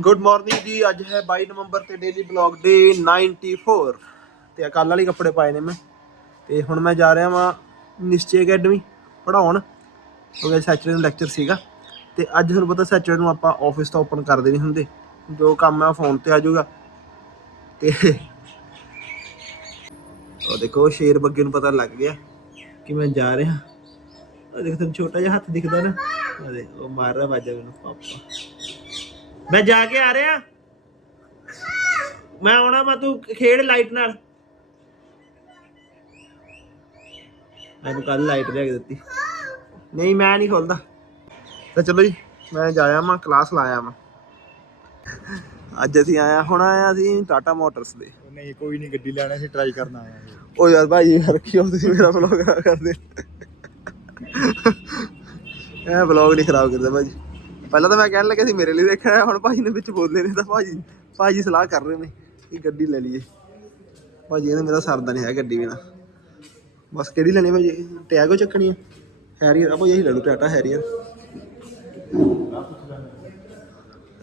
Good morning ਜੀ, ਅੱਜ ਹੈ 22 ਨਵੰਬਰ ਤੇ ਡੇਲੀ ਬਲੌਗ ਡੇ 94 ਤੇ ਕੱਲ ਵਾਲੇ ਕੱਪੜੇ ਪਾਏ ਨੇ ਮੈਂ। ਤੇ ਹੁਣ ਮੈਂ ਜਾ ਰਿਹਾ ਵਾਂ ਨਿਸ਼ਚੇ ਅਕੈਡਮੀ ਪੜਾਉਣ ਕਿਉਂਕਿ ਸੈਚਰਡੇ ਨੂੰ ਲੈਕਚਰ ਸੀਗਾ। ਤੇ ਅੱਜ ਤੁਹਾਨੂੰ ਪਤਾ ਸੈਚਰਡੇ ਨੂੰ ਆਪਾਂ ਆਫਿਸ ਤਾਂ ਓਪਨ ਕਰਦੇ ਨਹੀਂ ਹੁੰਦੇ। ਜੋ ਕੰਮ ਹੈ ਫੋਨ ਤੇ ਆ ਜਾਊਗਾ। ਤੇ ਉਹ ਦੇਖੋ, ਸ਼ੇਰ ਬੱਗੇ ਨੂੰ ਪਤਾ ਲੱਗ ਗਿਆ ਕਿ ਮੈਂ ਜਾ ਰਿਹਾ। ਉਹ ਦੇਖ ਤੁਹਾਨੂੰ ਛੋਟਾ ਜਿਹਾ ਹੱਥ ਦਿਖਦਾ ਨਾ। ਉਹ ਉਹ ਮਾਰ ਰਿਹਾ ਵਾਜਾ ਮੈਨੂੰ, ਪਾਪਾ। ਮੈਂ ਜਾ ਕੇ ਆ ਰਿਹਾ। ਮੈਂ ਆਉਣਾ ਮੈਂ ਤੂੰ ਖੇਡ ਲਾਈਟ ਨਾਲ। ਮੈਨੂੰ ਕੱਲ ਲਾਈਟ ਲਿਆ ਕੇ ਦਿੱਤੀ। ਨਹੀਂ ਮੈਂ ਨਹੀਂ ਖੋਲਦਾ। ਤਾਂ ਚਲੋ ਜੀ ਮੈਂ ਜਾਇਆ ਮੈਂ ਕਲਾਸ ਲਾਇਆ ਮੈਂ ਅੱਜ ਅਸੀਂ ਆਇਆ ਹੁਣ ਆਇਆ ਸੀ ਟਾਟਾ ਮੋਟਰਸ ਦੇ। ਨਹੀਂ ਕੋਈ ਨਹੀਂ ਗੱਡੀ ਲੈਣਾ ਸੀ ਟਰਾਈ ਕਰਨ ਆਇਆ ਉਹ ਯਾਰ ਭਾਈ ਰੱਖਿਓ ਤੁਸੀਂ ਮੇਰਾ ਵਲੌਗ ਖਰਾਬ ਕਰਦੇ ਇਹ ਵਲੌਗ ਨਹੀਂ ਖਰਾਬ ਕਰਦਾ ਭਾਜੀ ਪਹਿਲਾਂ ਤਾਂ ਮੈਂ ਕਹਿਣ ਲੱਗਾ ਸੀ ਮੇਰੇ ਲਈ ਦੇਖਣਾ ਹੁਣ ਭਾਜੀ ਨੇ ਵਿੱਚ ਬੋਲੇ ਨੇ ਤਾਂ ਭਾਜੀ ਭਾਜੀ ਸਲਾਹ ਕਰ ਰਹੇ ਨੇ ਕਿ ਗੱਡੀ ਲੈ ਲਈਏ। ਭਾਜੀ ਕਹਿੰਦੇ ਮੇਰਾ ਸਰਦਾ ਨਹੀਂ ਹੈ ਗੱਡੀ ਬਿਨਾ। ਬਸ ਕਿਹੜੀ ਲੈਣੀ ਭਾਜੀ? ਟੈਗੋ ਚੱਕਣੀ ਹੈ ਹੈਰੀਅਰ, ਆ ਭਾਈ ਇਹੀ ਲੈ ਲਓ, ਟਾਟਾ ਹੈਰੀਅਰ।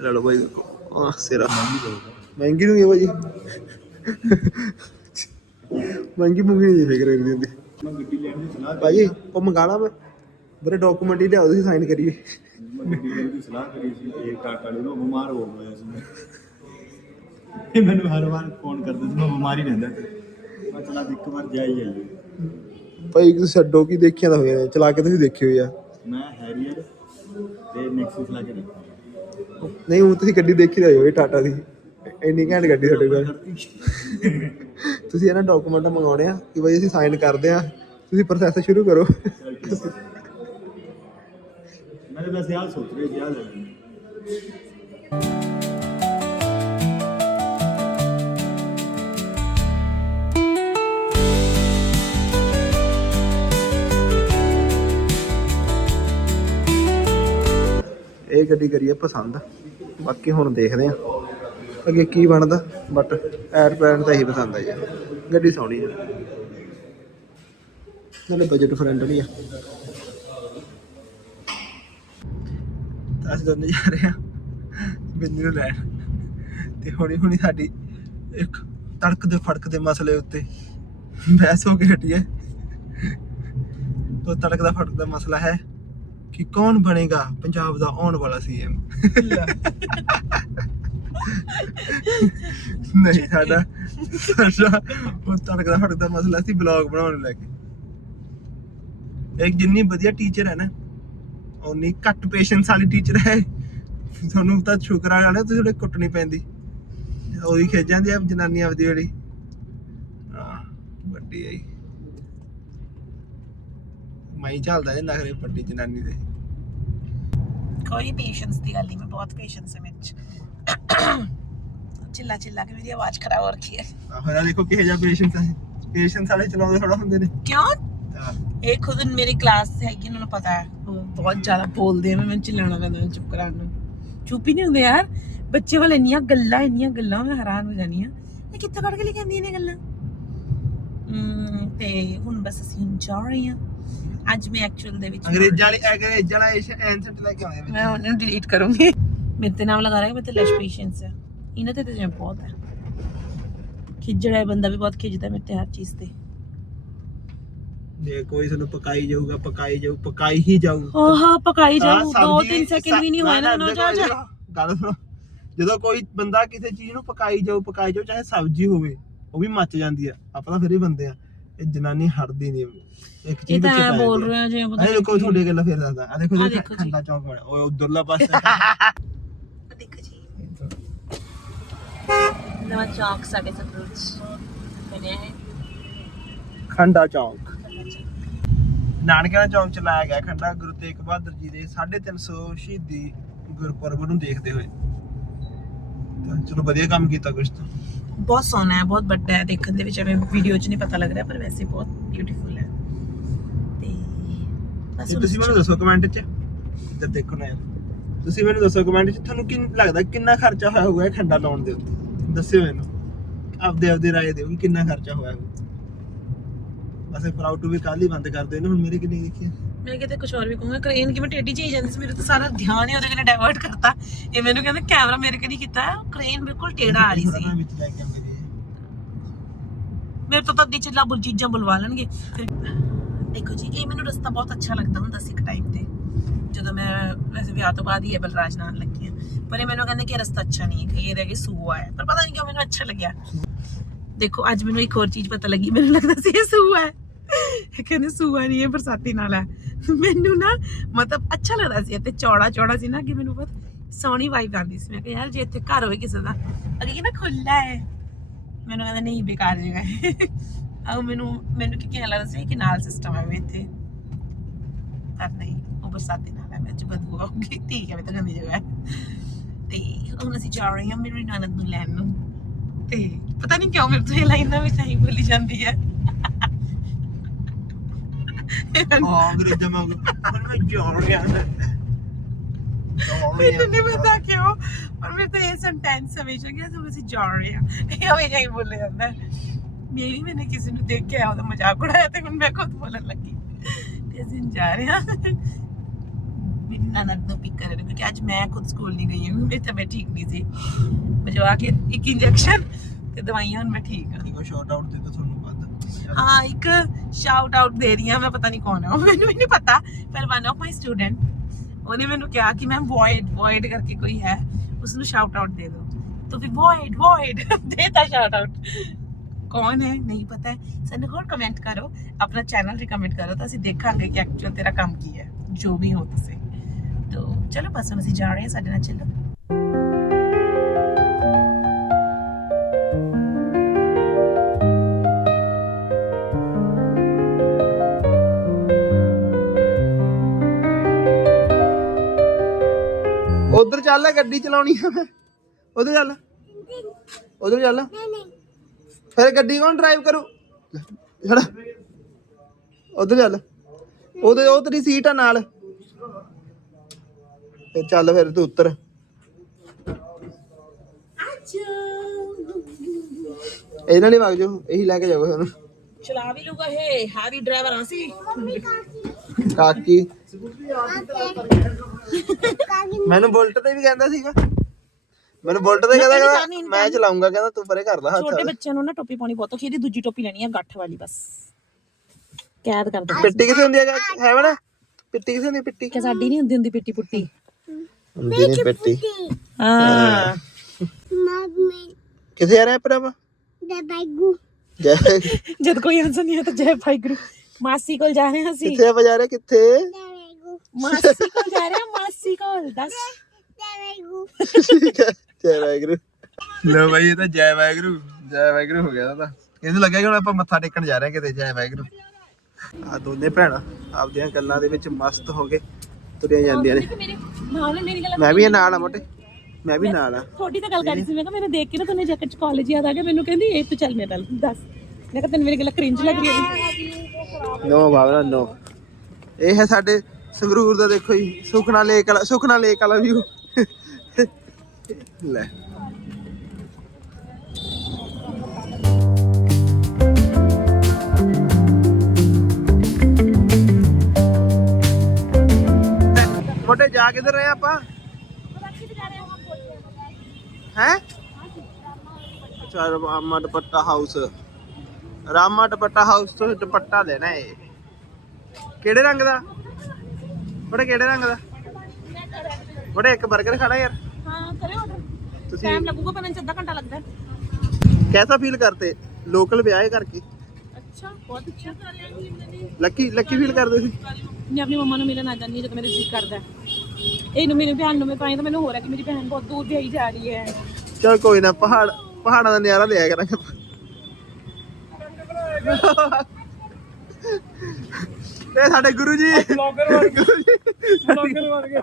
ਲੈ ਲਓ ਭਾਈ ਦੇਖੋ ਆਹ ਸਿਰਾ। ਮਹਿੰਗੀ ਨੂੰ ਹੈ ਭਾਜੀ? ਮਹਿੰਗੀ ਮੁੰਗੀ ਨਹੀਂ ਫਿਕਰ ਕਰਦੀ ਹੁੰਦੀ ਭਾਜੀ, ਉਹ ਮੰਗਾ ਮੈਂ। ਮੇਰੇ ਡਾਕੂਮੈਂਟ ਹੀ ਲਿਆਓ, ਤੁਸੀਂ ਸਾਈਨ ਕਰੀਏ। ਗੱਡੀ ਲੈਣ ਦੀ ਸਲਾਹ ਕਰੀ ਸੀ ਤੇ ਟਾਟਾ ਵਾਲੇ ਨੂੰ ਬਿਮਾਰ ਹੋ ਗਿਆ ਸੀ ਮੈਂ ਇਹ ਮੈਨੂੰ ਹਰ ਵਾਰ ਫੋਨ ਕਰਦੇ ਸੀ ਮੈਂ ਬਿਮਾਰ ਹੀ ਰਹਿੰਦਾ ਸੀ। ਮੈਂ ਚਲਾ ਇੱਕ ਵਾਰ ਜਾਈ ਆਈਏ। ਭਾਈ ਤੁਸੀਂ ਛੱਡੋ ਕੀ ਦੇਖਿਆ ਤਾਂ ਹੋਇਆ ਚਲਾ ਕੇ ਤੁਸੀਂ ਦੇਖਿਓ ਯਾਰ। ਮੈਂ ਹੈਰੀਅਰ ਤੇ ਨੈਕਸਸ ਲਾ ਕੇ ਰੱਖਿਆ ਨਹੀਂ ਉਹ ਤੁਸੀਂ ਗੱਡੀ ਦੇਖੀ ਤਾਂ ਹੋਈ ਟਾਟਾ ਦੀ। ਇੰਨੀ ਘੈਂਟ ਗੱਡੀ ਤੁਹਾਡੇ ਕੋਲ। ਤੁਸੀਂ ਇਹਨਾਂ ਡਾਕੂਮੈਂਟ ਮੰਗਾਉਣੇ ਆ ਕਿ ਭਾਈ ਅਸੀਂ ਸਾਈਨ ਕਰਦੇ ਆ ਤੁਸੀਂ ਪ੍ਰੋਸੈਸ ਸ਼ੁਰੂ ਕਰੋ। ਮੈਂ ਤਾਂ ਵੈਸੇ ਆਹ ਸੋਚ ਰਿਹਾ ਕਿ ਲੈਣਾ ਇਹ ਗੱਡੀ ਕਰੀਏ ਪਸੰਦ। ਬਾਕੀ ਹੁਣ ਦੇਖਦੇ ਆ ਅੱਗੇ ਕੀ ਬਣਦਾ ਬਟ ਐਡ ਪ੍ਰੈਜ਼ੈਂਟ ਤਾਂ ਇਹੀ ਪਸੰਦ ਆ ਜੀ। ਗੱਡੀ ਸੋਹਣੀ ਹੈ ਨਾਲੇ ਬਜਟ ਫਰੈਂਡਲੀ ਆ। ਅਸੀਂ ਦੋਨੇ ਜਾ ਰਹੇ ਆ ਬਿੰਦੀ ਨੂੰ ਲੈਣ ਤੇ ਹੌਲੀ ਹੌਲੀ ਸਾਡੀ ਇੱਕ ਤੜਕ ਦੇ ਫੜਕ ਦੇ ਮਸਲੇ ਉੱਤੇ ਬਹਿਸ ਹੋ ਕੇ ਹਟੀ ਹੈ। ਤੋ ਤੜਕ ਦਾ ਫੜਕ ਦਾ ਮਸਲਾ ਹੈ ਕਿ ਕੌਣ ਬਣੇਗਾ ਪੰਜਾਬ ਦਾ ਆਉਣ ਵਾਲਾ ਸੀਐਮ ਨਹੀਂ, ਸਾਡਾ ਸਾਡਾ ਉਹ ਤੜਕ ਦਾ ਫੜਕ ਦਾ ਮਸਲਾ ਸੀ ਬਲੌਗ ਬਣਾਉਣ ਨੂੰ ਲੈ ਕੇ। ਇੱਕ ਜਿੰਨੀ ਵਧੀਆ ਟੀਚਰ ਹੈ ਨਾ ਉਨੀ ਘੱਟ ਪੇਸ਼ੈਂਸ ਵਾਲੀ ਟੀਚਰ ਹੈ। ਤੁਹਾਨੂੰ ਤਾਂ ਸ਼ੁਕਰ ਆ ਜਾਣਾ ਤੁਸੀਂ ਉਹਦੇ ਕੁੱਟਣੀ ਪੈਂਦੀ। ਉਹਦੀ ਖਿੱਚ ਜਾਂਦੀ ਆ ਜਨਾਨੀ ਆਪਦੀ ਜਿਹੜੀ ਆਹ, ਵੱਡੀ ਆਈ ਮੈਂ ਹੀ ਚੱਲਦਾ ਇਹ ਨਖਰੇ ਵੱਡੀ ਜਨਾਨੀ ਦੇ। ਕੋਈ ਪੇਸ਼ੈਂਸ ਦੀ ਗੱਲ ਨਹੀਂ ਮੈਂ ਬਹੁਤ ਪੇਸ਼ੈਂਸ ਹੈ ਮੇਰੇ ਚ ਚਿੱਲਾ ਚਿੱਲਾ ਕੇ ਮੇਰੀ ਆਵਾਜ਼ ਖਰਾਬ ਹੋ ਰੱਖੀ ਹੈ। ਆਹ ਹੋਇਆ ਦੇਖੋ ਕਿਹੋ ਜਿਹਾ ਪੇਸ਼ੈਂਸ ਹੈ। ਪੇਸ਼ੈਂਸ ਵਾਲੇ ਚਲਾਉਂਦੇ ਥੋੜਾ ਹੁੰਦੇ ਨੇ। ਕਿਉਂ? ਇਹ ਖੁਦ ਮੇਰੀ ਕਲਾਸ ਹੈਗੀ ਉਹਨਾਂ ਨੂੰ ਪਤਾ ਹੈ। ਉਹ ਬਹੁਤ ਜ਼ਿਆਦਾ ਬੋਲਦੇ ਆ ਮੈਂ ਚਿੱਲਾਣਾ ਪੈਂਦਾ ਚੁੱਪ ਕਰਾਉਣ ਨੂੰ। ਚੁੱਪ ਹੀ ਨਹੀਂ ਹੁੰਦੇ ਯਾਰ। ਬੱਚੇ ਵਾਲੇ ਇੰਨੀਆਂ ਗੱਲਾਂ ਇੰਨੀਆਂ ਗੱਲਾਂ ਮੈਂ ਹੈਰਾਨ ਹੋ ਜਾਨੀ ਆ ਇਹ ਕਿੱਥੋਂ ਕੱਢ ਕੇ ਲੈ ਕੇ ਆਉਂਦੀਆਂ ਨੇ ਗੱਲਾਂ? ਤੇ ਹੁਣ ਬਸ ਅਸੀਂ ਜਾ ਰਹੇ ਹਾਂ। ਅੱਜ ਮੈਂ ਐਕਚੁਅਲ ਦੇ ਵਿੱਚ ਅੰਗਰੇਜ਼ਾਂ ਵਾਲੀ ਅੰਗਰੇਜ਼ਾਂ ਵਾਲਾ ਐਂਸੈਂਟ ਲੈ ਕੇ ਵਿੱਚ ਮੈਂ ਉਹਨੂੰ ਡਿਲੀਟ ਕਰੂੰਗੀ। ਮੇਰੇ ਤੇ ਨਾਮ ਲਗਾ ਰਿਹਾ ਮੇਰੇ ਤੇ ਲੈਸ ਪੇਸ਼ੈਂਸ ਹੈ। ਇਹਨਾਂ ਤੇ ਤੇ ਬਹੁਤ ਹੈ। ਖਿੱਜੜਾ ਬੰਦਾ ਵੀ ਬਹੁਤ ਖਿੱਚਦਾ ਮੇਰੇ ਤੇ ਹਰ ਚੀਜ਼ ਤੇ। ਜੇ ਕੋਈ ਸਾਨੂੰ ਪਕਾਈ ਜਾਊਗਾ ਪਕਾਈ ਜਾਊ ਪਕਾਈ ਹੀ ਜਾਊ। ਹਾਂ ਹਾਂ ਪਕਾਈ ਜਾਊ। ਦੋ ਤਿੰਨ ਸੈਕਿੰਡ ਵੀ ਨਹੀਂ ਹੋਏ ਨਾ ਜਾ ਜਾ ਗੱਲ ਸੁਣੋ। ਜਦੋਂ ਕੋਈ ਬੰਦਾ ਕਿਸੇ ਚੀਜ਼ ਨੂੰ ਪਕਾਈ ਜਾਊ ਪਕਾਈ ਜਾਊ ਚਾਹੇ ਸਬਜ਼ੀ ਹੋਵੇ ਉਹ ਵੀ ਮੱਚ ਜਾਂਦੀ ਆ। ਆਪਾਂ ਤਾਂ ਫਿਰ ਹੀ ਬੰਦੇ ਆ। ਇਹ ਜਨਾਨੀ ਹਟਦੀ ਨਹੀਂ। ਇੱਕ ਇਹ ਚੀਜ਼ ਤਾਂ ਵਿੱਚ ਮੈਂ ਪੈ ਬੋਲ। ਰਿਹਾ ਜੇ ਅਰੇ ਦੇਖੋ ਤੁਹਾਡੇ ਗੱਲ ਫੇਰ ਦੱਸਦਾ। ਆ ਦੇਖੋ ਆਹ ਜੀ। ਖੰਡਾ ਚੌਕ ਬਣਿਆ ਉਹ ਉਧਰਲਾ ਪਾਸੇ। ਦੇਖੋ ਜੀ। ਨਵਾਂ ਚੌਕ ਸਾਡੇ ਸਤਲੁਜ ਬਣਿਆ ਹੈ। ਖੰਡਾ ਚੌਕ। ਨਾਨਕਿਆਂ ਦਾ ਚੌਕ ਚ ਲਾਇਆ ਗਿਆ ਖੰਡਾ ਗੁਰੂ ਤੇਗ ਬਹਾਦਰ ਜੀ ਦੇ 350 ਸ਼ਹੀਦੀ ਗੁਰਪੁਰਬ ਨੂੰ ਦੇਖਦੇ ਹੋਏ। ਤਾਂ ਚਲੋ ਵਧੀਆ ਕੰਮ ਕੀਤਾ ਕੁਛ ਤਾਂ। ਬਹੁਤ ਸੋਹਣਾ ਹੈ ਬਹੁਤ ਵੱਡਾ ਹੈ ਦੇਖਣ ਦੇ ਵਿੱਚ ਐਵੇਂ ਵੀਡੀਓ 'ਚ ਨਹੀਂ ਪਤਾ ਲੱਗ ਰਿਹਾ ਪਰ ਵੈਸੇ ਬਹੁਤ ਬਿਊਟੀਫੁਲ ਹੈ। ਤੇ ਬਸ ਤੁਸੀਂ ਮੈਨੂੰ ਦੱਸੋ ਕਮੈਂਟ 'ਚ। ਇੱਧਰ ਦੇਖੋ ਨਾ ਯਾਰ। ਤੁਸੀਂ ਮੈਨੂੰ ਦੱਸੋ ਕਮੈਂਟ 'ਚ ਤੁਹਾਨੂੰ ਕੀ ਲੱਗਦਾ ਕਿੰਨਾ ਖਰਚਾ ਹੋਇਆ ਹੋਊਗਾ ਇਹ ਖੰਡਾ ਲਾਉਣ ਦੇ ਉੱਤੇ? ਦੱਸਿਓ ਮੈਨੂੰ। ਆਪਦੇ ਆਪਦੇ ਰਾਏ ਦਿਓ ਕਿ ਕਿੰਨਾ ਖਰਚਾ ਹੋਇਆ ਹੋਊ ਬਸ ਇਹ ਪ੍ਰਾਊਡ ਟੂ ਵੀ ਕੱਲ ਹੀ ਬੰਦ ਕਰ ਦਿਓ ਇਹਨੂੰ ਹੁਣ ਮੇਰੇ ਕਿੰਨੀ ਦੇਖੀ ਮੈਂ ਕਿਤੇ ਕੁਝ ਹੋਰ ਵੀ ਕਹੂੰਗਾ ਕ੍ਰੇਨ ਕਿਵੇਂ ਟੇਢੀ ਜਿਹੀ ਜਾਂਦੀ ਸੀ ਮੇਰੇ ਤਾਂ ਸਾਰਾ ਧਿਆਨ ਹੀ ਉਹਦੇ ਕਨੇ ਡਾਇਵਰਟ ਕਰਤਾ ਇਹ ਮੈਨੂੰ ਕਹਿੰਦਾ ਕੈਮਰਾ ਮੇਰੇ ਕਨੀ ਕੀਤਾ ਕ੍ਰੇਨ ਬਿਲਕੁਲ ਟੇਢਾ ਆ ਰਹੀ ਸੀ ਵਿੱਚ ਲੈ ਕੇ ਮੇਰੇ ਮੇਰੇ ਤੋਂ ਤਾਂ ਅੱਧੀ ਚੀਜ਼ਾਂ ਬੁਲ ਚੀਜ਼ਾਂ ਬੁਲਵਾ ਲੈਣਗੇ ਫਿਰ ਦੇਖੋ ਜੀ ਇਹ ਮੈਨੂੰ ਰਸਤਾ ਬਹੁਤ ਅੱਛਾ ਲੱਗਦਾ ਹੁੰਦਾ ਸੀ ਇੱਕ ਟਾਈਮ ਤੇ ਜਦੋਂ ਮੈਂ ਵੈਸੇ ਵਿਆਹ ਤੋਂ ਬਾਅਦ ਹੀ ਇਹ ਬਲਰਾਜ ਨਾਲ ਲੱਗੀ ਹਾਂ ਪਰ ਇਹ ਮੈਨੂੰ ਕਹਿੰਦੇ ਕਿ ਇਹ ਰਸਤਾ ਅੱਛਾ ਨਹੀਂ ਹੈ ਕਿ ਇਹ ਰਹਿ ਕੇ ਸੂਆ ਹੈ ਪਰ ਪਤਾ ਨਹੀਂ ਕਿਉਂ ਮੈਨੂੰ ਅੱਛਾ ਲੱਗਿਆ ਦੇਖੋ ਅੱਜ ਮੈਨੂੰ ਇੱਕ ਹੋਰ ਚੀਜ਼ ਪਤਾ ਲੱਗੀ ਮੈਨੂੰ ਲੱਗਦਾ ਸੀ ਇਹ ਸੂਆ ਹੈ ਇਹ ਕਹਿੰਦੇ ਸੂਆ ਨਹੀਂ ਇਹ ਬਰਸਾਤੀ ਨਾਲ ਹੈ। ਮੈਨੂੰ ਨਾ ਮਤਲਬ ਅੱਛਾ ਲੱਗਦਾ ਸੀ ਤੇ ਚੌੜਾ ਚੌੜਾ ਸੀ ਨਾ ਕਿ ਮੈਨੂੰ ਬਹੁਤ ਸੋਹਣੀ ਵਾਈਬ ਆਉਂਦੀ ਸੀ। ਮੈਂ ਕਿਹਾ ਯਾਰ, ਜੇ ਇੱਥੇ ਘਰ ਹੋਵੇ ਕਿਸੇ ਦਾ ਅਗੇ ਨਾ ਖੁੱਲਾ ਹੈ ਮੈਨੂੰ ਕਹਿੰਦਾ, ਨਹੀਂ, ਬੇਕਾਰ ਜਗ੍ਹਾ ਹੈ। ਆਹ ਮੈਨੂੰ ਮੈਨੂੰ ਕੀ ਕਹਿ ਲੱਗਦਾ ਸੀ ਕਿ ਨਾਲ ਸਿਸਟਮ ਹੈ ਇੱਥੇ। ਪਰ ਨਹੀਂ, ਉਹ ਬਰਸਾਤੀ ਨਾਲ ਹੈ, ਮੈਂ ਚ ਬਦਬੂ ਆਉਗੀ ਠੀਕ ਹੈ ਮੈਂ ਤਾਂ ਗੰਦੀ ਜਗ੍ਹਾ ਹੈ। ਤੇ ਹੁਣ ਅਸੀਂ ਜਾ ਰਹੇ ਹਾਂ ਮੇਰੀ ਨਨਦ ਨੂੰ ਲੈਣ ਨੂੰ। ਤੇ ਪਤਾ ਨਹੀਂ ਕਿਉਂ ਮੇਰੇ ਤੋਂ ਇਹ ਲਾਈਨ ਨਾ ਵੀ ਸਹੀ ਬੋਲੀ ਜਾਂਦੀ ਹੈ। ਹਾਂ ਅੰਗਰੇਜ਼ਾਂ ਵਾਂਗੂ। ਪਰ ਮੈਂ ਜਾਣ ਰਿਹਾ ਹਾਂ। ਮੈਨੂੰ ਨਹੀਂ ਪਤਾ ਕਿਉਂ ਪਰ ਮੇਰੇ ਤਾਂ ਇਹ ਸੈਂਟੈਂਸ ਹਮੇਸ਼ਾ ਕਿ ਅਸੀਂ ਅਸੀਂ ਜਾ ਰਹੇ ਹਾਂ ਇਹ ਹਮੇਸ਼ਾ ਹੀ ਬੋਲੇ ਜਾਂਦਾ। ਮੇਰੀ ਮੈंने ਕਿਸੇ ਨੂੰ ਦੇਖ ਕੇ ਉਹਦਾ ਮਜ਼ਾਕ ਉਡਾਇਆ ਤੇ ਹੁਣ ਮੈਂ ਖੁਦ ਬੋਲਣ ਲੱਗੀ। ਤੇ ਅਸੀਂ ਜਾ ਰਹੇ ਹਾਂ। ਮੇਰੀ ਨਨਦ ਨੂੰ ਪਿਕ ਕਰਨ ਕਿਉਂਕਿ ਅੱਜ ਮੈਂ ਖੁਦ ਸਕੂਲ ਨਹੀਂ ਗਈ ਹਾਂ ਮੇਰੀ ਤਬੀਅਤ ਠੀਕ ਨਹੀਂ ਸੀ। ਵਜਵਾ ਕੇ ਇੱਕ ਇੰਜੈਕਸ਼ਨ ਤੇ ਦਵਾਈਆਂ ਹੁਣ ਮੈਂ ਠੀਕ ਹਾਂ। ਦੇਖੋ ਸ਼ਾਰਟ ਆਊਟ ਦੇ ਵੱਧ ਹਾਂ, ਇੱਕ ਸ਼ਾਊਟ ਆਊਟ ਦੇ ਰਹੀ ਹਾਂ, ਮੈਂ ਪਤਾ ਨਹੀਂ ਕੌਣ ਹੈ ਉਹ ਮੈਨੂੰ ਵੀ ਨਹੀਂ ਪਤਾ, ਪਰ ਵਨ ਆਫ ਮਾਈ ਸਟੂਡੈਂਟ ਉਹਨੇ ਮੈਨੂੰ ਕਿਹਾ ਕਿ ਮੈਮ ਵੋਇਡ ਵੋਇਡ ਕਰਕੇ ਕੋਈ ਹੈ ਉਸ ਨੂੰ ਸ਼ਾਊਟ ਆਊਟ ਦੇ ਦਿਓ। ਤਾਂ ਫਿਰ ਵੋਇਡ ਵੋਇਡ ਦੇਤਾ ਸ਼ਾਊਟ ਆਊਟ ਕੌਣ ਹੈ? ਨਹੀਂ ਪਤਾ ਹੈ। ਸਾਨੂੰ ਹੋਰ ਕਮੈਂਟ ਕਰੋ, ਆਪਣਾ ਚੈਨਲ ਰਿਕਮੈਂਡ ਕਰੋ ਤਾਂ ਅਸੀਂ ਦੇਖਾਂਗੇ ਕਿ ਐਕਚੁਅਲ ਤੇਰਾ ਕੰਮ ਕੀ ਹੈ, ਜੋ ਵੀ ਹੋ ਤੁਸੀਂ। ਤੋ, ਚਲੋ ਬਸ ਹੁਣ ਅਸੀਂ ਜਾ ਰਹੇ ਹਾਂ ਸਾਡੇ ਨਾਲ ਚੱਲੋ। ਉਧਰ ਚੱਲ ਗੱਡੀ ਚਲਾਉਣੀ ਆ ਮੈਂ। ਉਧਰ ਚੱਲ। ਉਧਰ ਚੱਲ। ਫਿਰ ਗੱਡੀ ਕੌਣ ਡਰਾਈਵ ਕਰੂ? ਛੜਾ ਉਧਰ ਚੱਲ। ਉਹਦੇ ਉਹ ਤੇਰੀ ਸੀਟ ਆ ਨਾਲ। ਫਿਰ ਚੱਲ ਫਿਰ ਤੂੰ ਉੱਤਰ। ਇਹਨਾਂ ਨਹੀਂ ਵਗ ਜਾਓ। ਇਹੀ ਲੈ ਕੇ ਜਾਓ ਤੁਹਾਨੂੰ ਚਲਾ ਵੀ ਲੂਗਾ ਇਹ। ਹੈਵੀ ਡਰਾਈਵਰ ਆ ਸੀ। ਕਾਕੀ। ਮੈਨੂੰ ਬੁਲਟ ਤੇ ਵੀ ਕਹਿੰਦਾ ਸੀਗਾ। ਮੈਨੂੰ ਬੁਲਟ ਤੇ ਕਹਿੰਦਾ ਕਹਿੰਦਾ ਮੈਂ ਚਲਾਉਂਗਾ ਕਹਿੰਦਾ ਤੂੰ ਪਰੇ ਕਰ ਲੈ ਛੋਟੇ ਹੱਥ ਬੱਚਿਆਂ ਨੂੰ ਨਾ ਟੋਪੀ ਪਾਉਣੀ ਬਹੁਤ ਔਖੀ। ਇਹਦੀ ਦੂਜੀ ਟੋਪੀ ਲੈਣੀ ਆ ਗੱਠ ਵਾਲੀ ਬਸ। ਕੈਦ ਕਰ ਦੋ ਪਿੱਟੀ ਕਿੱਥੇ ਹੁੰਦੀ ਹੈ ਹੈ ਵਾ ਨਾ? ਪਿੱਟੀ ਕਿੱਥੇ ਹੁੰਦੀ? ਪਿੱਟੀ? ਕਿ ਸਾਡੀ ਨਹੀਂ ਹੁੰਦੀ ਹੁੰਦੀ ਪਿੱਟੀ ਪੁੱਟੀ? ਹੁੰਦੀ ਨਹੀਂ ਪਿੱਟੀ। ਹਾਂ। ਕਿੱਥੇ ਆ ਰਿਹਾ ਭਰਾਵਾ? ਜੈ ਜਦ ਕੋਈ ਨਹੀਂ ਹੈ ਤਾਂ ਜੈ ਭਾਈ ਗੁਰੂ ਮਾਸੀ ਕੋਲ ਜਾ ਰਹੇ ਹਾਂ ਅਸੀਂ। ਕਿੱਥੇ ਆ ਜਾ ਰਿਹਾ ਕਿੱਥੇ ਮਾਸੀ ਕੋਲ ਜਾ ਰਹੇ ਹਾਂ ਮਾਸੀ ਕੋਲ ਦੱਸ। ਠੀਕ ਹੈ ਜੈ ਵਾਹਿਗੁਰੂ। ਲੋ ਭਾਈ ਇਹ ਤਾਂ ਜੈ ਵਾਹਿਗੁਰੂ ਜੈ ਵਾਹਿਗੁਰੂ ਹੋ ਗਿਆ ਤਾਂ। ਇਹਨੂੰ ਲੱਗਿਆ ਕਿ ਹੁਣ ਆਪਾਂ ਮੱਥਾ ਟੇਕਣ ਜਾ ਰਹੇ ਹਾਂ ਕਿਤੇ ਜੈ ਵਾਹਿਗੁਰੂ। ਆ ਦੋਨੇ ਭੈਣਾਂ ਆਪਦੀਆਂ ਗੱਲਾਂ ਦੇ ਵਿੱਚ ਮਸਤ ਹੋ ਕੇ ਤੁਰੀਆਂ ਜਾਂਦੀਆਂ ਨੇ। ਮੇਰੇ ਨਾਲ ਮੇਰੀ ਗੱਲ ਮੈਂ ਵੀ ਇਹ ਨਾਲ ਆ ਮੋਟੇ ਮੈਂ ਵੀ ਨਾਲ ਆ। ਥੋੜੀ ਤਾਂ ਗੱਲ ਕਰੀ ਸੀ ਮੈਂ ਕਿਹਾ ਮੈਨੂੰ ਦੇਖ ਕੇ ਨਾ ਤੈਨੂੰ ਜੈਕਟ ਚ ਕਾਲਜ ਯਾਦ ਆ ਗਿਆ ਮੈਨੂੰ ਕਹਿੰਦੀ ਇਹ ਤੂੰ ਚੱਲ ਮੇਰੇ ਨਾਲ ਦੱਸ। ਮੈਂ ਕਿਹਾ ਤੈਨੂੰ ਮੇਰੀ ਗੱਲ ਕ੍ਰਿੰਜ ਲੱਗ ਰਹੀ ਹੈ। ਨੋ ਭਾਵਨਾ ਨੋ। ਇਹ ਹੈ ਸਾਡੇ ਸੰਗਰੂਰ ਦਾ ਦੇਖੋ ਜੀ, ਸੁਖਨਾ ਲੇਕ ਵਾਲਾ, ਸੁਖਨਾ ਲੇਕ ਵਾਲਾ ਵਿਊ ਲੈ। ਮੋਟੇ, ਜਾ ਕਿੱਧਰ ਰਹੇ ਆਪਾਂ? ਹੈ? ਚਲ ਰਾਮਾ ਦੁਪੱਟਾ ਹਾਊਸ ਰਾਮਾ ਦੁਪੱਟਾ ਹਾਊਸ ਤੋਂ ਦੁਪੱਟਾ ਲੈਣਾ ਏ। ਕਿਹੜੇ ਰੰਗ ਦਾ? ਬੜੇ ਕਿਹੜੇ ਰੰਗ ਦਾ? ਬੜੇ ਇੱਕ 버ਗਰ ਖਾਣਾ ਯਾਰ। हाँ करें ऑर्डर ਤੁਸੀਂ टाइम लगूगा पता नहीं आधा घंटा लगता है ਕੈਸਾ ਫੀਲ ਕਰਤੇ ਲੋਕਲ ਵਿਆਹ ਕਰਕੇ अच्छा बहुत अच्छा मैं ਲੱਕੀ ਲੱਕੀ ਫੀਲ ਕਰਦੇ ਸੀ अपनी मम्मा को मिलन आ जानी हूँ जब मेरा जी करता है ਇਹਨੂੰ ਮੇਰੀ ਭੈਣ ਨੂੰ ਮੈਂ ਪਾਈ ਤਾਂ ਮੈਨੂੰ ਹੋ ਰਿਹਾ ਕਿ ਮੇਰੀ ਭੈਣ ਬਹੁਤ ਦੂਰ ਵਿਆਹੀ ਜਾ ਰਹੀ ਹੈ। ਚਲ ਕੋਈ ਨਾ ਪਹਾੜ ਪਹਾੜਾਂ ਦਾ ਨਜ਼ਾਰਾ ਲਿਆ ਕਰਾਂਗੇ ਆਪਾਂ। ਇਹ ਸਾਡੇ ਗੁਰੂ ਜੀ। ਬਲੌਗਰ ਬਣ ਜੀ। ਬਲੌਗਰ ਬਣ ਗਿਆ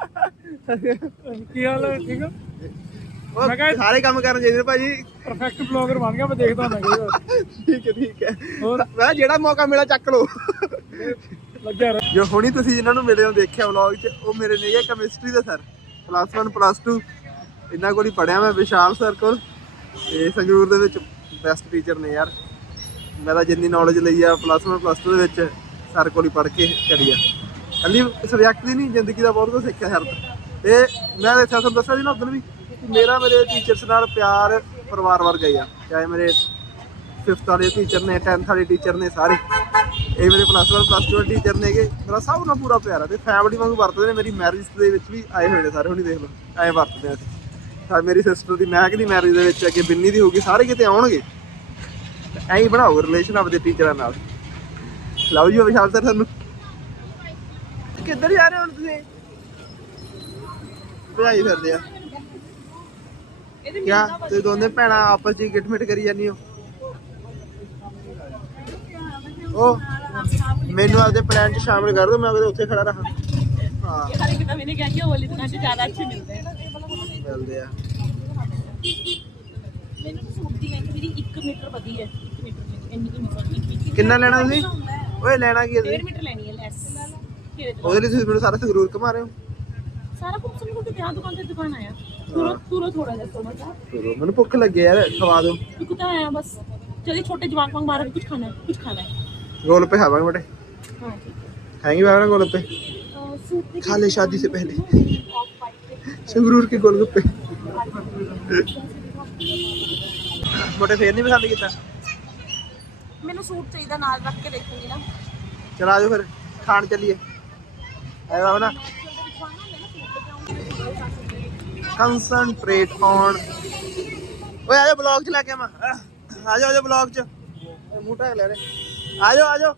ਕੀ ਹਾਲ ਹੈ? ਠੀਕ ਆ ਉਹ ਸਾਰੇ ਕੰਮ ਕਰਨ ਚਾਹੀਦੇ ਨੇ ਭਾਜੀ। ਪਰਫੈਕਟ ਬਲੌਗਰ ਬਣ ਗਿਆ ਮੈਂ ਦੇਖਦਾ ਹੁੰਦਾ ਕਈ ਵਾਰ ਠੀਕ ਹੈ ਠੀਕ ਹੈ। ਹੋਰ? ਮੈਂ ਜਿਹੜਾ ਮੌਕਾ ਮਿਲਿਆ ਚੱਕ ਲਓ। ਲੱਗਿਆ ਜੋ ਹੁਣੀ ਤੁਸੀਂ ਜਿਨ੍ਹਾਂ ਨੂੰ ਮਿਲੇ ਹੋ ਦੇਖਿਆ ਵਲੌਗ 'ਚ ਉਹ ਮੇਰੇ ਨੇਗੇ ਕੈਮਿਸਟਰੀ ਦੇ ਸਰ ਪਲੱਸ 1 ਪਲੱਸ 2 ਇਹਨਾਂ ਕੋਲ ਹੀ ਪੜਿਆ ਮੈਂ ਵਿਸ਼ਾਲ ਸਰ ਕੋਲ। ਤੇ ਸੰਗਰੂਰ ਦੇ ਵਿੱਚ ਬੈਸਟ ਟੀਚਰ ਨੇ ਯਾਰ। ਮੈਂ ਤਾਂ ਜਿੰਨੀ ਨੌਲੇਜ ਲਈ ਆ ਪਲੱਸ 1 ਪਲੱਸ 2 ਦੇ ਵਿੱਚ। ਸਰ ਕੋਲ ਹੀ ਪੜ੍ਹ ਕੇ ਕਰੀ ਆ। ਕੱਲੀ ਸਬਜੈਕਟ ਦੀ ਨਹੀਂ, ਜ਼ਿੰਦਗੀ ਦਾ ਬਹੁਤ ਕੁਝ ਸਿੱਖਿਆ ਹਰ ਤੇ ਮੈਂ ਇੱਥੇ ਤੁਹਾਨੂੰ ਦੱਸਿਆ ਸੀ ਨਾ ਉਦੋਂ ਵੀ ਮੇਰਾ ਮੇਰੇ ਟੀਚਰਸ ਨਾਲ ਪਿਆਰ ਪਰਿਵਾਰ ਵਰਗਾ ਹੀ ਆ। ਚਾਹੇ ਮੇਰੇ 5th ਵਾਲੇ ਟੀਚਰ ਨੇ 10th ਵਾਲੇ ਟੀਚਰ ਨੇ ਸਾਰੇ। ਇਹ ਮੇਰੇ ਪਲੱਸ 1 ਪਲੱਸ 2 ਵਾਲੇ ਟੀਚਰ ਨੇਗੇ। ਮੇਰਾ ਸਭ ਨਾਲ ਪੂਰਾ ਪਿਆਰ ਆ ਤੇ ਫੈਮਿਲੀ ਵਾਂਗੂ ਵਰਤਦੇ ਨੇ। ਮੇਰੀ ਮੈਰਿਜ ਦੇ ਵਿੱਚ ਵੀ ਆਏ ਹੋਏ ਨੇ ਸਾਰੇ, ਹੁਣੀ ਦੇਖ ਲਓ। ਐਂ ਵਰਤਦੇ ਆ ਅਸੀਂ। ਹਾਂ ਮੇਰੀ ਸਿਸਟਰ ਦੀ ਮਹਿਕ ਦੀ ਮੈਰਿਜ ਦੇ ਵਿੱਚ ਅੱਗੇ ਬਿੰਨੀ ਦੀ ਹੋਊਗੀ, ਸਾਰੇ ਕਿਤੇ ਆਉਣਗੇ। ਤੇ ਐਂ ਹੀ ਬਣਾਓ ਰਿਲੇਸ਼ਨ ਆਪਦੇ ਟੀਚਰਾਂ ਨਾਲ। ਲਓ ਜੀ ਵਿਸ਼ਾਲ ਸਰ ਤੁਹਾਨੂੰ ਕਿੱਧਰ ਜਾ ਰਹੇ ਹੋ ਤੁਸੀਂ? ਭਜਾਈ ਫਿਰਦੇ ਆ। ਕਿਆ? ਤੁਸੀਂ ਦੋਨੇ ਭੈਣਾ ਆਪਸ ਵਿੱਚ ਗਿੱਟ ਕਰੀ ਜਾਂਦੀ ਹੋ? ਉਹ ਮੈਨੂੰ ਆਪਦੇ ਪਲਾਨ 'ਚ ਸ਼ਾਮਿਲ ਕਰ ਦਿਓ ਮੈਂ ਉਹਦੇ ਉੱਥੇ ਖੜਾ ਰਹਾ। ਹਾਂ। ਕਿੰਨਾ ਲੈਣਾ ਤੁਸੀਂ? ਓਏ ਲੈਣਾ ਕੀ ਹੈ 1.5 ਤੁਸੀਂ? ਮੀਟਰ ਲੈਣੀ ਹੈ ਲੈਸ ਕਿਹੜੇ ਤੋਂ ਉਹਦੇ ਲਈ ਤੁਸੀਂ ਮੈਨੂੰ ਸਾਰਾ ਸੰਗਰੂਰ ਘੁਮਾ ਰਹੇ ਹੋ ਸਾਰਾ ਕੁਝ ਸੁਣ ਕੇ ਵਿਆਹ ਦੁਕਾਨ ਤੇ ਦੁਕਾਨ ਆਇਆ ਤੁਰੋ ਤੁਰੋ ਥੋੜਾ ਜਿਹਾ ਸੋਨਾ ਦਾ ਚਲੋ, ਮੈਨੂੰ ਭੁੱਖ ਲੱਗੀ ਯਾਰ ਖਵਾ ਦਿਓ ਤੂੰ ਕਿਤਾ ਆਇਆ ਬਸ चलिए छोटे जवान को मारा कुछ खाना है कुछ खाना है गोलगप्पे खावांगे बेटे हाँ ठीक है खाएंगे बाबा गोलगप्पे अ, सूट की- खा ले शादी से पहले ऑफ वाइट पे। संगरूर के गोलगप्पे मोटे फेर नहीं पसंद किया ਮੈਨੂੰ ਸੂਟ ਚਾਹੀਦਾ ਨਾਲ ਰੱਖ ਕੇ ਦੇਖੂੰਗੀ ਨਾ। ਚਲ ਆਜੋ ਫਿਰ ਖਾਣ ਚੱਲੀਏ। ਐਵੇਂ ਹੋਣਾ ਕੰਸਨਟ੍ਰੇਟ ਔਨ ਓਏ ਆਜੋ ਬਲੌਗ ਚ ਲੈ ਕੇ ਮੈਂ ਆਜੋ ਆਜੋ ਬਲੌਗ ਚ। ਮੂੰਹ ਲੈ ਰੇ। ਆਜੋ ਆਜੋ।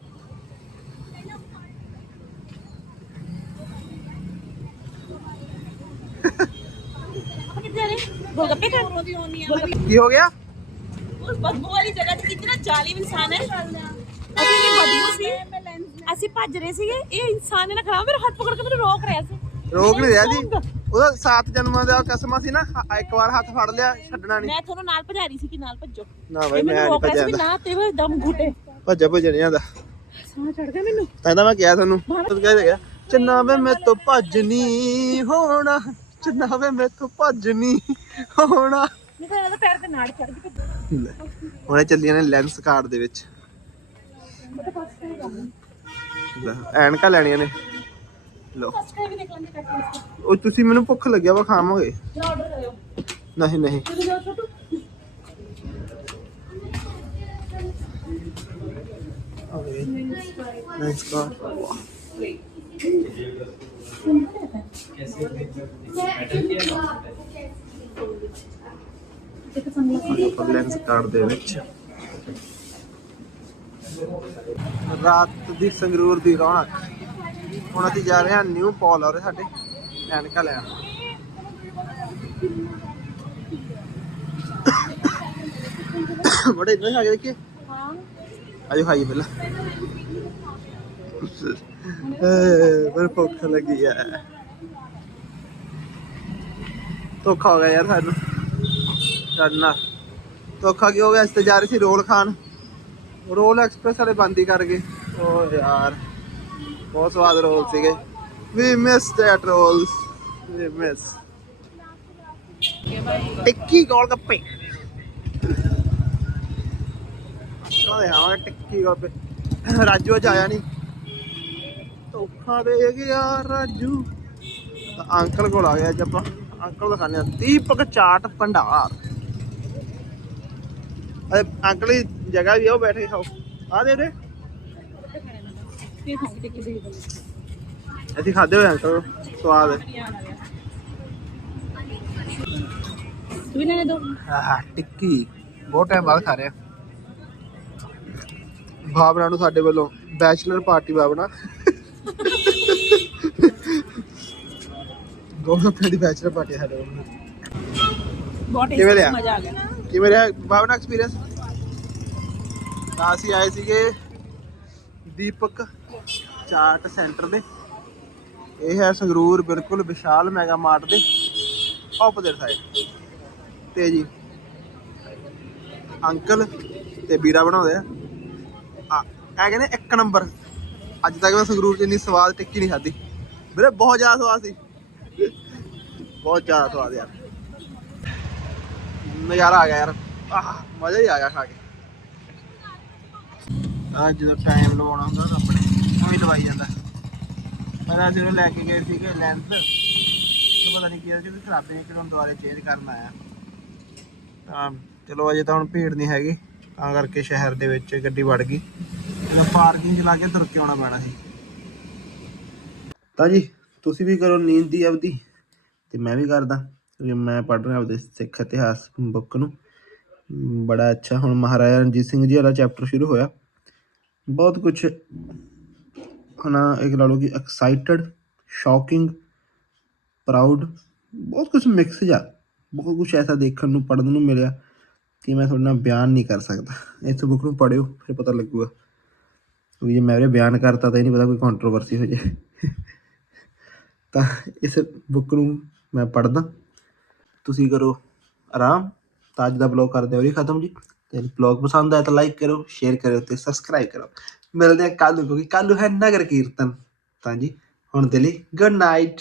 ਕੀ ਹੋ ਗਿਆ? ਬਦਬੂ ਵਾਲੀ ਜਗ੍ਹਾ ਤੇ ਕਿੰਨਾ ਜ਼ਾਲਿਮ ਇਨਸਾਨ ਹੈ। ਅਸੀਂ ਇਹ ਬਦਬੂ ਸੀ। ਅਸੀਂ ਭੱਜ ਰਹੇ ਸੀਗੇ। ਇਹ ਇਨਸਾਨ ਨੇ ਨਾ ਖੜਾ ਮੇਰਾ ਹੱਥ ਪਕੜ ਕੇ ਮੈਨੂੰ ਰੋਕ ਰਿਹਾ ਸੀ। ਰੋਕ ਨਹੀਂ ਰਿਹਾ ਜੀ। ਉਹਦਾ ਸਾਤ ਜਨਮਾਂ ਦਾ ਕਸਮਾ ਸੀ ਨਾ ਹ- ਇੱਕ ਵਾਰ ਹੱਥ ਫੜ ਲਿਆ ਛੱਡਣਾ ਨਹੀਂ। ਮੈਂ ਤੁਹਾਨੂੰ ਨਾਲ ਭਜਾ ਰਹੀ ਸੀ ਕਿ ਨਾਲ ਭੱਜੋ। ਨਾ ਬਾਈ ਇਹ ਮੈਂ ਮੈਨੂੰ ਨਹੀਂ ਰੋਕ ਰਿਹਾ ਭੱਜਿਆ ਸੀ ਵੀ ਜਾਂਦਾ ਨਾ ਤੇ ਉਹ ਦਮ ਘੁੱਟੇ। ਭੱਜਾ ਭੱਜਾ ਨਹੀਂ ਜਾਂਦਾ ਸਾਹ ਚੜ ਗਿਆ ਮੈਨੂੰ। ਕਹਿੰਦਾ ਮੈਂ ਕਿਹਾ ਤੁਹਾਨੂੰ ਤੂੰ ਕਹਿ ਗਿਆ ਚੰਨਾ ਵੇ ਮੈਂ ਤੋਂ ਭੱਜਣੀ ਹੋਣਾ ਚੰਨਾ ਵੇ ਮੈਂ ਤੋਂ ਭੱਜਣੀ ਹੋਣਾ। ਨਹੀਂ ਤਾਂ ਇਹਦਾ ਪੈਰ ਤੇ ਨਾੜ ਚੜ ਗਈ ਲੈ, ਹੁਣੇ ਚੱਲੀਆਂ ਨੇ ਲੈਂਸ ਕਾਰਡ ਦੇ ਵਿੱਚ ਲੈ, ਐਨਕਾਂ ਲੈਣੀਆਂ ਨੇ ਲੋ ਫਸਟ ਟਾਈਮ ਦੇਖ ਲਾਂਗੇ ਕੱਟ ਕੇ ਉਹ ਤੁਸੀਂ ਮੈਨੂੰ ਭੁੱਖ ਲੱਗਿਆ ਵਾ ਖਾਵਾਂਗੇ ਜਰਾ ਆਰਡਰ ਕਰਿਓ ਨਹੀਂ ਨਹੀਂ ਤੁਸੀਂ ਜਾਓ ਛੋਟੂ ਲੈਂਸ ਕਾਰਡ ਲੈਂਸ ਕਾਰਡ ਦੇ ਵਿੱਚ। ਰਾਤ ਦੀ ਸੰਗਰੂਰ ਦੀ ਰੌਣਕ। ਹੁਣ ਅਸੀਂ ਜਾ ਰਹੇ ਹਾਂ ਨਿਊ ਪੌਲ ਔਰ ਸਾਡੇ ਐਨਕਾਂ ਲੈਣ ਬੜੇ ਇੰਨੇ ਖਾ ਕੇ ਦੇਖੀਏ। ਹਾਂ ਆਜੋ ਖਾਈਏ ਪਹਿਲਾਂ। ਏ ਭੁੱਖ ਲੱਗੀ ਆ। ਧੋਖਾ ਹੋ ਗਿਆ ਯਾਰ ਸਾਨੂੰ। ਕਰਨਾ। ਧੋਖਾ ਕੀ ਹੋ ਗਿਆ? ਅਸੀਂ ਜਾ ਰਹੇ ਸੀ ਰੋਲ ਖਾਣ। ਰੋਲ ਐਕਸਪ੍ਰੈਸ ਵਾਲੇ ਬੰਦ ਹੀ ਕਰ ਗਏ। ਓ ਯਾਰ, ਬਹੁਤ ਸਵਾਦ ਰੋਲ ਸੀਗੇ। We miss that rolls we miss ਟਿੱਕੀ ਗੋਲ ਗੱਪੇ। ਕਾਹਦੇ ਆਵਾਂਗੇ ਟਿੱਕੀ ਗੋਲ ਗੱਪੇ। ਰਾਜੂ ਅੱਜ ਆਇਆ ਨਹੀਂ। ਧੋਖਾ ਦੇ ਗਿਆ ਰਾਜੂ। ਅੰਕਲ ਕੋਲ ਆ ਗਿਆ ਅੱਜ ਅੰਕਲ ਦਾ ਦੀਪਕ ਚਾਟ ਭੰਡਾਰ। ਅੰਕਲ ਦੀ ਜਗ੍ਹਾ ਵੀ ਆ ਉਹ ਬੈਠ ਖਾਓ ਆ ਦੇ ਦੇ। ਅਸੀਂ ਖਾਦੇ ਹੋਏ ਅੰਕਲ ਸਵਾਦ। ਹੈ ਯਾਦ ਆ ਗਿਆ ਤੂੰ ਵੀ ਲੈਣੇ ਦੋ ਆਹ ਟਿੱਕੀ। ਬਹੁਤ ਟਾਈਮ ਬਾਅਦ ਖਾ ਰਿਹਾ। ਭਾਵਨਾ ਨੂੰ ਸਾਡੇ ਵੱਲੋਂ ਬੈਚਲਰ ਪਾਰਟੀ ਭਾਵਨਾ ਗੋਲਗੱਪੇ ਦੀ ਬੈਚਲਰ ਪਾਰਟੀ ਸਾਡੇ ਵੱਲੋਂ। ਬਹੁਤ ਕਿਵੇਂ ਲਿਆ? ਮਜ਼ਾ ਆ ਗਿਆ। ਕਿਵੇਂ ਰਿਹਾ ਭਾਵਨਾ ਐਕਸਪੀਰੀਅੰਸ ਤਾਂ ਅਸੀਂ ਆਏ ਸੀਗੇ ਦੀਪਕ ਚਾਟ ਸੈਂਟਰ ਦੇ। ਇਹ ਹੈ ਸੰਗਰੂਰ, ਬਿਲਕੁਲ ਵਿਸ਼ਾਲ ਮੈਗਾ ਮਾਰਟ ਦੇ ਆਪੋਜ਼ਿਟ ਸਾਈਡ ਤੇ ਜੀ, ਅੰਕਲ ਤੇ ਵੀਰਾ ਬਣਾਉਂਦੇ ਆ। ਆ, ਇਹ ਕਹਿੰਦੇ ਇੱਕ ਨੰਬਰ ਅੱਜ ਤੱਕ ਮੈਂ ਸੰਗਰੂਰ ਚ ਇੰਨੀ ਸਵਾਦ ਟਿੱਕੀ ਨਹੀਂ ਖਾਧੀ। ਵੀਰੇ, ਬਹੁਤ ਜ਼ਿਆਦਾ ਸਵਾਦ ਸੀ। ਬਹੁਤ ਜ਼ਿਆਦਾ ਸਵਾਦ ਯਾਰ। ਨਜ਼ਾਰਾ ਆ ਗਿਆ ਯਾਰ। ਆਹ, ਮਜ਼ਾ ਹੀ ਆ ਗਿਆ ਖਾ ਕੇ। ਆ ਜਦੋਂ ਟਾਈਮ ਲਵਾਉਣਾ ਹੁੰਦਾ ਤਾਂ ਆਪਣੇ ਉਵੇਂ ਲਵਾਈ ਜਾਂਦਾ। ਪਹਿਲਾਂ ਅਸੀਂ ਉਹ ਲੈ ਕੇ ਗਏ ਸੀਗੇ ਲੈਂਸ ਤੇ ਪਤਾ ਨਹੀਂ ਕੀ ਹੋਇਆ ਕਿ ਖਰਾਬੀ ਨਿਕਲ ਹੁਣ ਚੇਂਜ ਕਰਨ ਆਇਆ। ਤਾਂ ਚਲੋ ਅਜੇ ਤਾਂ ਹੁਣ ਭੀੜ ਨਹੀਂ ਹੈਗੀ, ਤਾਂ ਕਰਕੇ ਸ਼ਹਿਰ ਦੇ ਵਿੱਚ ਗੱਡੀ ਵੜ ਗਈ। ਇਹਦਾ ਪਾਰਕਿੰਗ ਚ ਲਾ ਕੇ ਤੁਰ ਕੇ ਆਉਣਾ ਪੈਣਾ ਸੀ। ਤਾਂ ਜੀ, ਤੁਸੀਂ ਵੀ ਕਰੋ ਨੀਂਦ ਦੀ ਆਪਦੀ ਤੇ ਮੈਂ ਵੀ ਕਰਦਾ। ਕਿਉਂਕਿ ਮੈਂ ਪੜ੍ਹ ਰਿਹਾ ਆਪਦੇ ਸਿੱਖ ਇਤਿਹਾਸ ਬੁੱਕ ਨੂੰ। ਬੜਾ ਅੱਛਾ। ਹੁਣ ਮਹਾਰਾਜਾ ਰਣਜੀਤ ਸਿੰਘ ਜੀ ਵਾਲਾ ਚੈਪਟਰ ਸ਼ੁਰੂ ਹੋਇਆ। ਬਹੁਤ ਕੁਝ ਹਨਾ, ਇੱਕ ਲਾ ਲਓ ਕਿ ਐਕਸਾਈਟਡ ਸ਼ੌਕਿੰਗ ਪ੍ਰਾਊਡ ਬਹੁਤ ਕੁਝ ਮਿਕਸ ਜਾ ਬਹੁਤ ਕੁਝ ਐਸਾ ਦੇਖਣ ਨੂੰ, ਪੜ੍ਹਨ ਨੂੰ ਮਿਲਿਆ ਕਿ ਮੈਂ ਤੁਹਾਡੇ ਨਾਲ ਬਿਆਨ ਨਹੀਂ ਕਰ ਸਕਦਾ। ਇਸ ਬੁੱਕ ਨੂੰ ਪੜ੍ਹਿਓ, ਫਿਰ ਪਤਾ ਲੱਗੂਗਾ। ਕਿਉਂਕਿ ਜੇ ਮੈਂ ਉਰੇ ਬਿਆਨ ਕਰਤਾ ਤਾਂ ਇਹ ਨਹੀਂ ਪਤਾ ਕੋਈ ਕੰਟਰੋਵਰਸੀ ਹੋ ਜਾਏ। ਤਾਂ ਇਸ ਬੁੱਕ ਨੂੰ ਮੈਂ ਪੜ੍ਹਦਾ। ਤੁਸੀਂ ਕਰੋ ਆਰਾਮ, ਤਾਂ ਅੱਜ ਦਾ ਬਲੌਗ ਕਰਦੇ ਹੋ ਜੀ ਖਤਮ ਜੀ। ਤੇ ਬਲੌਗ ਪਸੰਦ ਆਇਆ ਤਾਂ ਲਾਈਕ ਕਰੋ ਸ਼ੇਅਰ ਕਰੋ ਤੇ ਸਬਸਕ੍ਰਾਈਬ ਕਰੋ। ਮਿਲਦੇ ਹਾਂ ਕੱਲ ਨੂੰ, ਕਿਉਂਕਿ ਕੱਲ ਨੂੰ ਹੈ ਨਗਰ ਕੀਰਤਨ। ਤਾਂ ਜੀ, ਹੁਣ ਦੇ ਲਈ ਗੁੱਡ ਨਾਈਟ